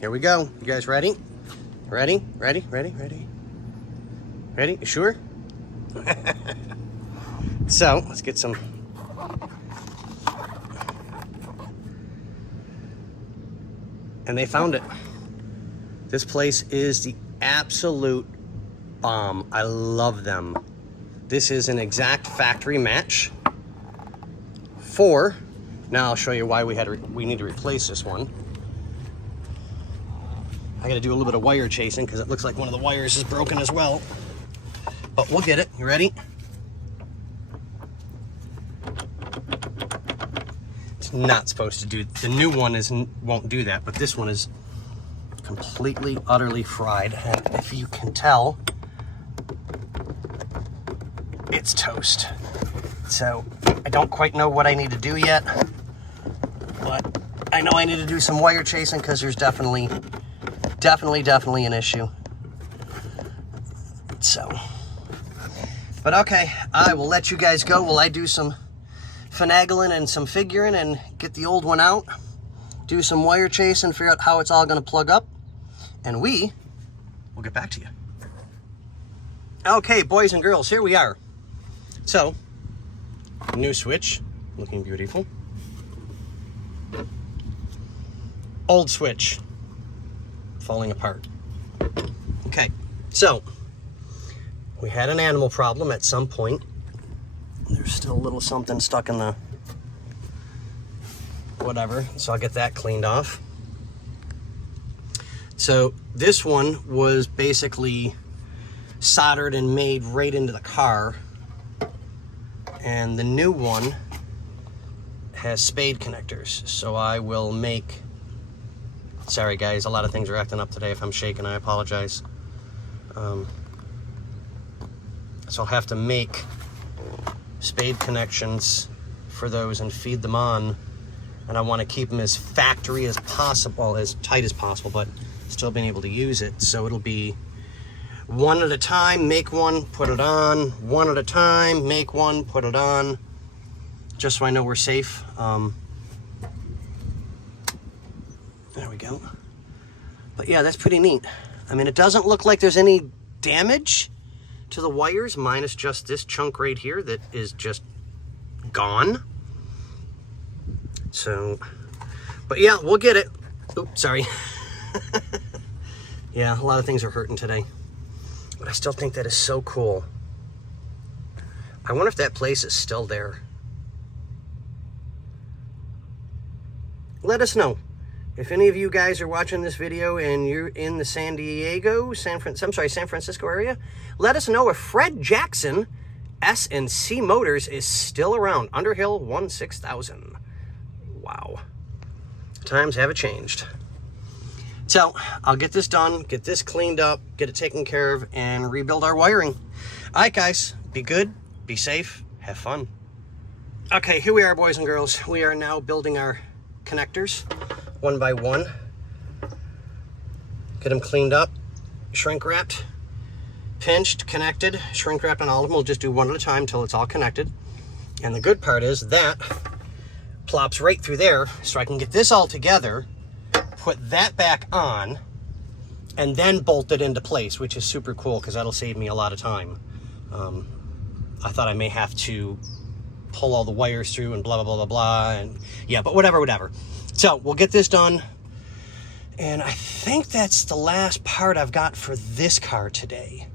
here we go. You guys ready? Ready? Ready? Ready? Ready? Ready? You sure? So, let's get some. And they found it. This place is the absolute bomb. I love them. This is an exact factory match for, now I'll show you why we need to replace this one. I gotta do a little bit of wire chasing because it looks like one of the wires is broken as well. But we'll get it. You ready? It's not supposed to do, the new one won't do that, but this one is completely, utterly fried. And if you can tell, it's toast. So I don't quite know what I need to do yet, but I know I need to do some wire chasing because there's definitely an issue. So, but okay, I will let you guys go while I do some finagling and some figuring and get the old one out, do some wire chasing, figure out how it's all going to plug up, and we will get back to you. Okay, boys and girls, here we are. So, new switch, looking beautiful. Old switch, falling apart. Okay, so we had an animal problem at some point. There's still a little something stuck in the whatever, so I'll get that cleaned off. So this one was basically soldered and made right into the car, and the new one has spade connectors. So I will make, sorry guys, a lot of things are acting up today. If I'm shaking, I apologize. So I'll have to make spade connections for those and feed them on, and I want to keep them as factory as possible, as tight as possible, but still being able to use it. So it'll be one at a time, make one, put it on, one at a time, make one, put it on, just so I know we're safe. There we go. But yeah, that's pretty neat. I mean, it doesn't look like there's any damage to the wires, minus just this chunk right here that is just gone. So, but yeah, we'll get it. Oops, sorry. Yeah, a lot of things are hurting today, but I still think that is so cool. I wonder if that place is still there. Let us know. If any of you guys are watching this video and you're in the San Francisco area, let us know if Fred Jackson S&C Motors is still around. Underhill 16000. Wow. Times have changed. So I'll get this done, get this cleaned up, get it taken care of, and rebuild our wiring. All right, guys, be good, be safe, have fun. Okay, here we are, boys and girls. We are now building our connectors one by one. Get them cleaned up, shrink wrapped, pinched, connected, shrink wrapped on all of them. We'll just do one at a time until it's all connected. And the good part is that plops right through there, so I can get this all together, put that back on, and then bolt it into place, which is super cool because that'll save me a lot of time. I thought I may have to pull all the wires through and blah, blah, blah, blah, blah, and yeah, but whatever. So we'll get this done, and I think that's the last part I've got for this car today.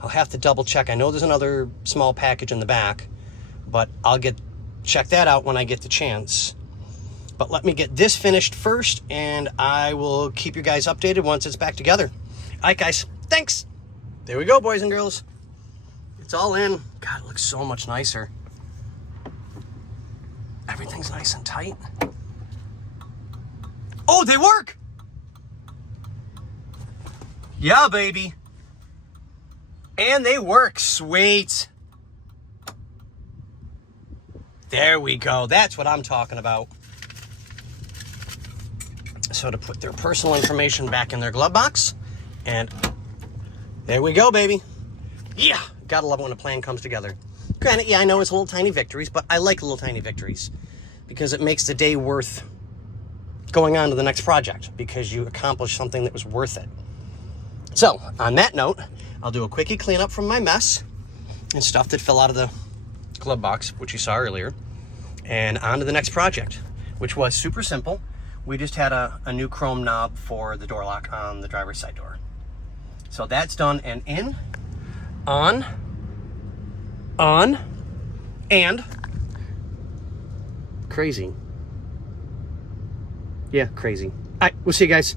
I'll have to double check. I know there's another small package in the back, but I'll check that out when I get the chance. But let me get this finished first, and I will keep you guys updated once it's back together. All right, guys, thanks. There we go, boys and girls. It's all in. God, it looks so much nicer. Everything's nice and tight. Oh, they work! Yeah, baby. And they work. Sweet. There we go. That's what I'm talking about. So to put their personal information back in their glove box, and there we go, baby. Yeah, gotta love it when a plan comes together. Granted, yeah, I know it's little tiny victories, but I like little tiny victories because it makes the day worth going on to the next project because you accomplished something that was worth it. So on that note, I'll do a quickie cleanup from my mess and stuff that fell out of the glove box, which you saw earlier, and on to the next project, which was super simple. We just had a new chrome knob for the door lock on the driver's side door. So that's done, and in, on, and crazy. Yeah, crazy. All right, we'll see you guys.